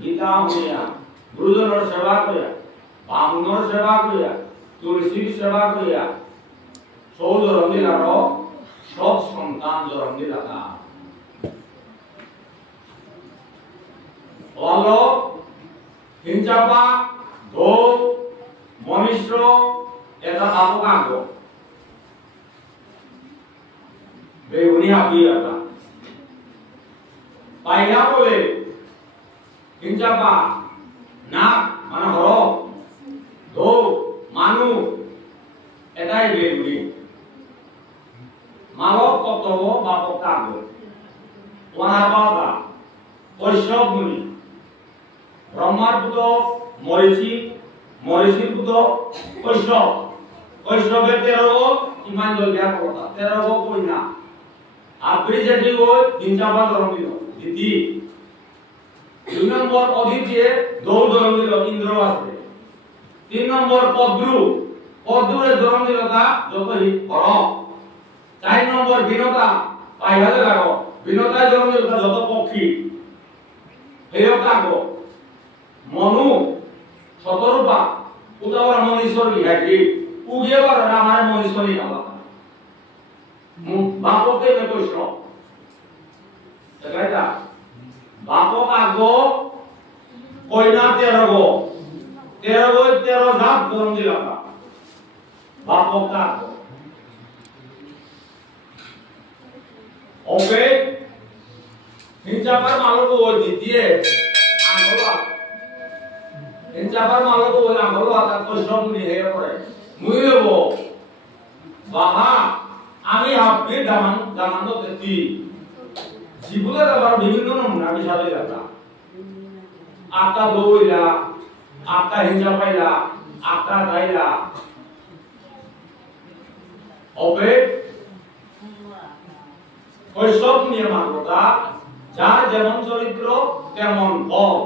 গীতা শুনিয়া গুরুজনের সেবা করিয়া ব্রাহ্মণের সেবা করিয়া তুলসীর সেবা করিয়া সৌ জন্ম দিলার সব সন্তান জন্ম দিলা হলো হিংচাপা ধৌ মনীশ্র এটা আপকাঙ্গ বেগুনি হাবি এটা পাইয়া বলে হিংচাপা নাক মানে হর ধৌ মানু এটাই বেগুনি মালক কর্তব্য বাপক কাঙ্গ ওনার বাবা কৈশব মুনি ব্রহ্মার পুত্র মরিচি মরিচির পুত্র কৈশব কৈশবের 13 ইমান জলদিয়া কথা 13 কইনা আপনি যেটি ওই হিংচাপা জন্ম দিল দিদি 2 নম্বর অদিতিয়ে দৌ জন্ম দিল ইন্দ্র আছে 3 নম্বর পদ্রুরে জন্ম দিল তা যত হর 4 নম্বর বিনতা পাইহালে লাগো বিনতায় জন্ম দিল তা যত পক্ষী হেয় কাগো মনু শতরূপা উদাবার মনীশ্বর বিহারি উগিয়েবার আমার মনীশ্বরী নালা বাপকে মে কৃষ্ণ দেখাইতা বাপক আগো কইনা 13 গো 13 জাত জন্ম দিলা বাপক আগো ওকে হিংচাপার মালক ওই দিদিয়ে আঙ্গলা হিংচাপার মালক ওই আঙ্গলা তা কৃষ্ণ মুনি হে করে মুই দেব বাহা আমি আপনি দানানো দেতি জীবনের আবার বিভিন্ন নমুনা বিশালে যাতা আটা দৌইলা আটা হিংচাপাইলা আটা দাইলা ওকে কৈশব নিয়ে মানবতা যার যেমন চরিত্র তেমন ফল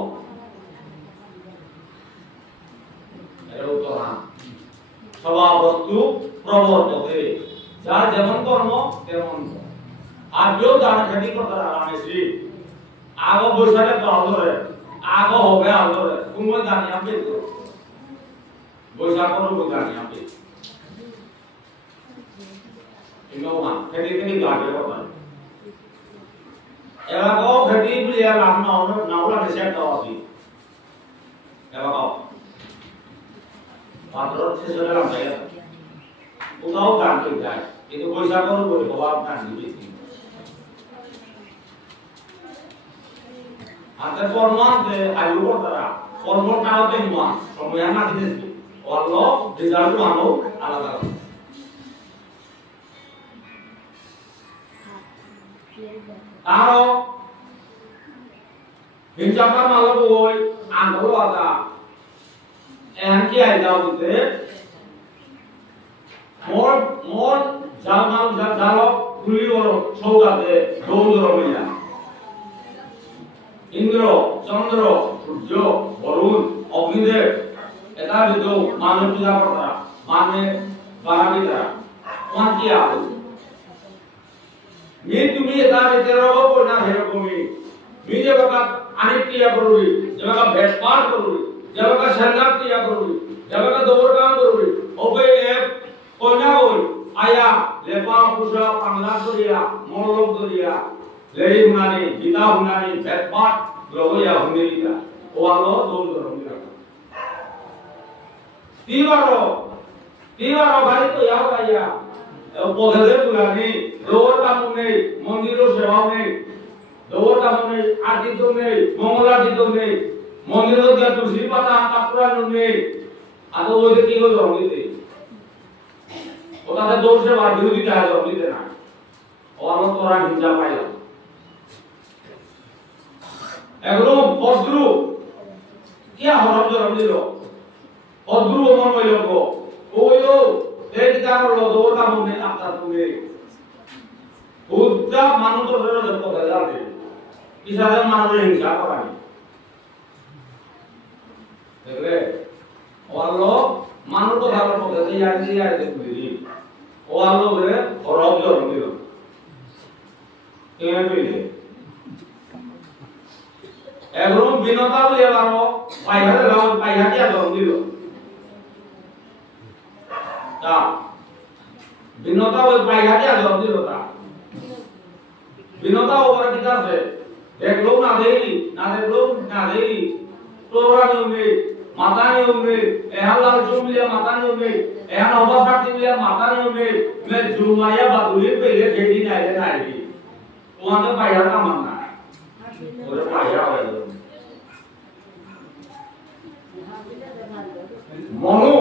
স্বভাব বস্তু প্রবর্ততে যার যেমন কর্ম তেমন আর কেউ দানা খেটি করতে আরামেছি আগো বৈশাখে তো আলোরে আগো হবে আলোরে তুমি জানি আমি তো বৈশাখ করবো জানি আমি ইনোমা খেটি খেটি গাড়ি কথা এবার কও খেটি বুলিয়া লাভ নাওলা দেশে কাওয়াছি এবার কও মাত্র শেষ হয়ে গেলাম তাই কোথাও গান ঠিক যায় কিন্তু পয়সা করো বলে বাবা গান দিবি আতে কর্মান্তে আয়ু করতারা কর্ম টাওতে হুয়া সময় না দিতেছে অল্লো রেজাল্ট মানো আলাদা তারও হিংচাপার মালক ওই আঙ্গল আদা এমকি আই দাও দিতে মোর জামাল জালক গুলি বড় সৌগাতে দৌড় রমিয়া ইন্দ্র চন্দ্র সূর্য বরুণ অগ্নিদেব এটা বিদৌ মানব পূজা করা মানে বারাবিতা কোনটি আলো মি তুমি এটা ভিতরে রব না হেরকমই মি যে বাবা আনিক ক্রিয়া করবি যে বাবা ভেটপাট করবি যে বাবা সংঘাত ক্রিয়া করবি যে বাবা দৌড় কাম করবি ওবে এক কোনা ওই আয়া লেপা পুষা পাংলা করিয়া মনোলোক করিয়া লেই হুনানি গীতা হুনানি ভেটপাট লগইয়া হুনিরা ও আলো দৌড় রমিরা তিবারো ভাই তো ইয়াও আয়া পথে পুরানি দৌড় কাম নেই মন্দিরও সেবাও নেই দৌড় কাম নেই আদিত্য নেই মঙ্গলাদিত্য নেই মন্দিরে গিয়া তুলসী পাতা কাপড়ানো নেই আর ওই কি হলো রমিতে ওটাতে দৌড় সেবা বিরোধিতা হয় রমিতে না ও আমার তোরা হিংসা পাইলাম এগুলো বদ্রু কি হরম জরম দিল বদ্রু মন হইল গো ওইলো এই কারণ দৌড় কাম নেই আপনার তুমি বুদ্ধা মানুষের জন্য কথা যাবে কিসারে মানুষের হিংসা করানি দেখলে ওয়ালো মানুষ তো ভালো কথা দিয়ে আর দেখবি ওয়ালো রে খরব জরম দিল কেন কইলে একরকম বিনতা বলে বারো পাইহারে লাও পাইহাটিয়া জন্ম দিল তা বিনতা ওই পাইহাটিয়া জন্ম দিল তা বিনতা ওপরে ঠিক আছে দেখলো না দেই না দেখলো না দেই তোরা নিউমে মাতা নিউমে এহালাল জুমলিয়া মাতা নিউমে এহান অবস্থা দিলিয়া মাতা নিউমে মে জুমাইয়া বাদুলি পেলে যেদি নাইলে নাইলি তোমাদের পাইহার কাম না ওরে পাইহার হয় মনো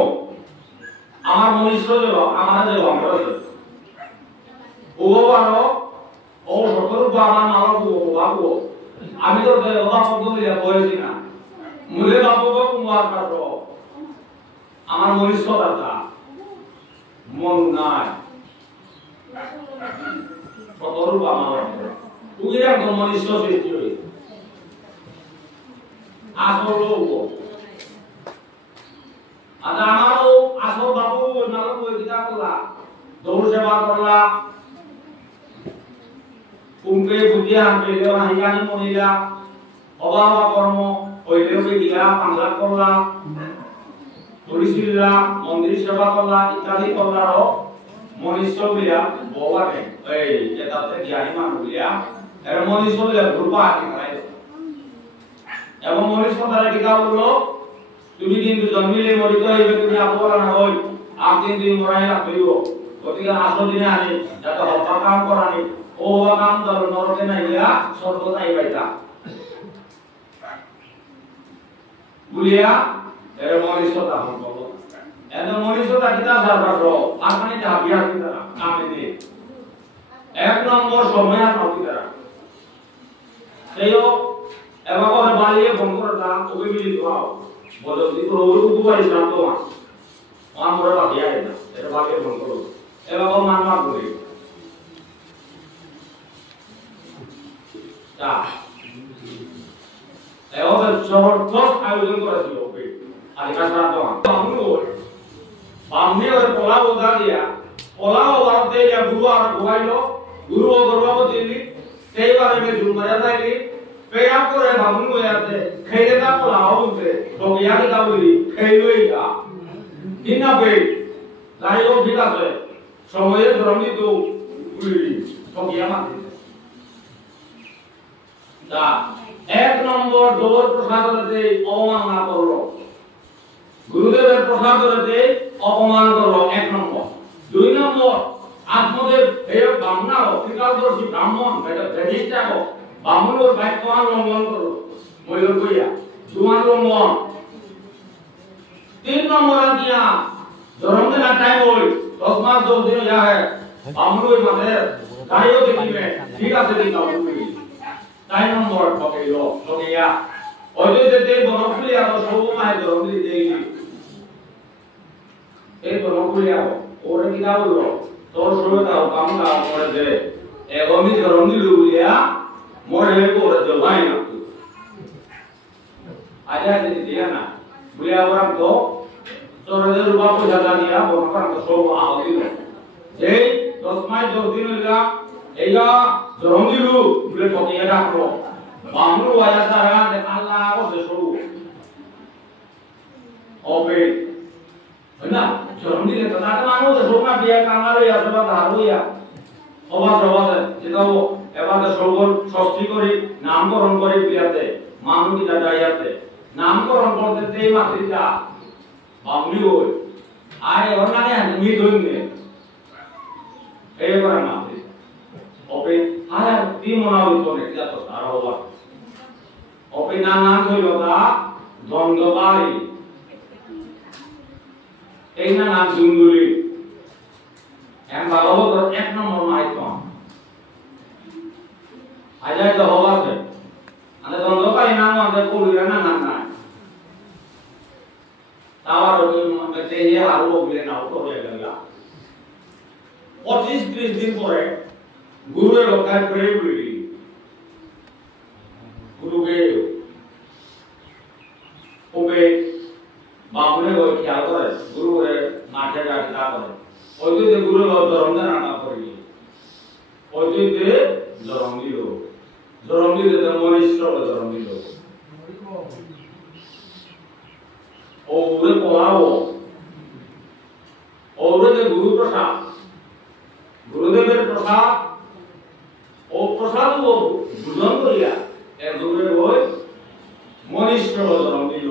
আমার মনুষ্য দেব আমার দেব আমরা ওবারো ও সকল বাবা মারা বাবু আমি তো বাবা শব্দ দিয়ে বলেছি না মুলে বাবু কুমার কাটো আমার মনুষ্য দাদা মন নাই সকল বাবা মারা তুই একদম মনুষ্য সৃষ্টি হয়ে আসল লোক আদা আমারও আসল বাবু নালক ওই কিতা করলা দৌড় সেবা করলা কুম্পে বুঝিয়া আনবে দেওয়া হিগানি মনিলা অবাহ কর্ম ওইলেও গিয়া পাংলা করলা তুলিছিলা মন্দির সেবা করলা ইত্যাদি করলারও মনুষ্য বিয়া বগাকে এই যেটাতে জ্ঞানী মানুষ বিয়া এর মনুষ্য বিয়া ঘুরবা আকি খাই এবং মনুষ্য দ্বারা কিতা বললো তুমি কিন্তু জন্মিলে মরিত হইবে তুমি আপলা না হই আপদিন দিন মরাই রাখইব গতিকে আসল দিনে আনি যাতে হত্যা কাম করানি ও কাম দল নরকে নাইয়া স্বর্গ নাই পাইতা বুলিয়া এর মনুষ্যতা হল এত মনুষ্যতা কিতা সারবারো আপনি যাবিয়া কিতা কামে দে এক নম্বর সময় আর নকিতা সেইও এবারে বালিয়ে ফোন করতা ওকে মিলি দাও বলো দি ওর উপবাই শান্ত মা আমরা বাকিয়া না এটা বাকিয়ে ফোন করো এবারে মানমা করি তা এবারে জবরদস্ত আয়োজন করেছিল ওকে আলিকা শান্ত মা বামনি ওর পোলাও দা দিয়া পোলাও বারতে ইয়া গুরু আর গোয়াইলো গুরু ও গর্ভবতী নি সেইবারে মে জুমায়া যাইলি পেয়া করে বামনি হইয়াছে খেলে তা পোলাও বলতে তোকিয়া কে দাবলি খেলই গা ইনা বে লাইও ঠিক আছে সময়ে ধরনি তো উড়ি তোকিয়া মাতে দা এক নম্বর দোর প্রসাদতে অবমাননা করলো গুরুদেবের প্রসাদতে অপমান করলো এক নম্বর দুই নম্বর আত্মদেব এই ব্রাহ্মণ অফিকালদর্শী ব্রাহ্মণ এটা প্রতিষ্ঠা কো ব্রাহ্মণের বাক্যমান লঙ্ঘন করলো ময়ূর কইয়া সুমান লঙ্ঘন তিন নম্বর দিয়া ধর্মে না টাইম হই 10 মাস 10 দিন ইয়া है ব্রাহ্মণের মাঝে গাড়িও দেখিবে ঠিক আছে দিন তাই নম্বর পকেইলো পকেইয়া ওই যে বনকুলি আর সব মাই ধর্মে দেই এই বনকুলি আর ওরে কি বললো তোর সরতাও কাম কাম করে দে এগমি ধর্মে লুলিয়া মোরে করে দে ভাই না আজা যদি দিয়া না বুলিয়া বরাম তো তোরদের রূপা পয়সা দিয়া বনকার তো সব আওদিল এই 10 মাস 10 দিন হইলা এইগা জরঙ্গিলু বলে পকিয়া ডাকলো বামরু আয়া সারা দে আল্লাহ ও সে শুরু ওবে না জরঙ্গিলে তো না মানো তো সোনা বিয়া কাঙ্গালে আসবা ধারুয়া অবাদ অবাদ যেটাও এবারে সর্বর ষষ্ঠী করি নামকরণ করে বিয়াতে মানু কি যাইয়াতে নামকরণ করতে তেই মাতৃকা বামনি হই আর ওনানে আমি দইনে এই করে না ওপে আর তি মনাও তো নে যা তো সারা হওয়া ওপে না নাম হইলো তা দ্বন্দ্ববাই এই না নাম সুন্দরী এম ভাগবত এক নম্বর মাইকম আজাই তো হওয়া আছে আনে দ্বন্দ্ববাই নাম আমাদের কইরা না নাম না তাওয়ার ওই মতে হে আরো বলে নাও তো হয়ে গেল 25-30 দিন পরে গুরুর লোকায় প্রেম হইলি গুরুকে ওবে বামনে ওই খেয়াল করে গুরুরে মাঠে ডাকা করে ওই যে গুরু ধরমদান আনা করি ওই যে ধরম দিল মনীশ্বর ধরম দিল বলাবো ওরে গুরু প্রসাদ গুরুদেবের প্রসাদ ও প্রসাদ ও বুঝন করিয়া এর গুরুদেব ওই মনীষ জন্ম দিল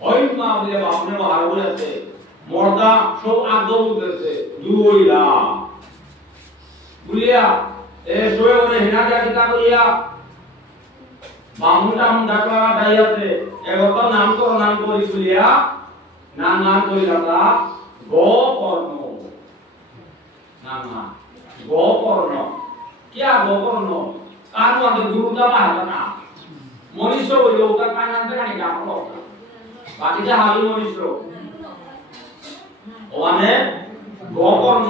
ওই মা বলে আপনি বাহার বলেছে মর্দা সব আগম উঠেছে দুইলা বুলিয়া এ সোয়ে ওরে হিনা জাতিকা করিয়া বামুটা ডাকলা দাইয়াতে এগত নাম করি বুলিয়া নাম করি আমরা গোকর্ণ নাম গোকর্ণ क्या गोकर्ण कानु आदि गुरु का बाहर ना मनुष्य वो लोग का कान अंतर का निकाल लो बाकी क्या हाल मनुष्य वो ने गोकर्ण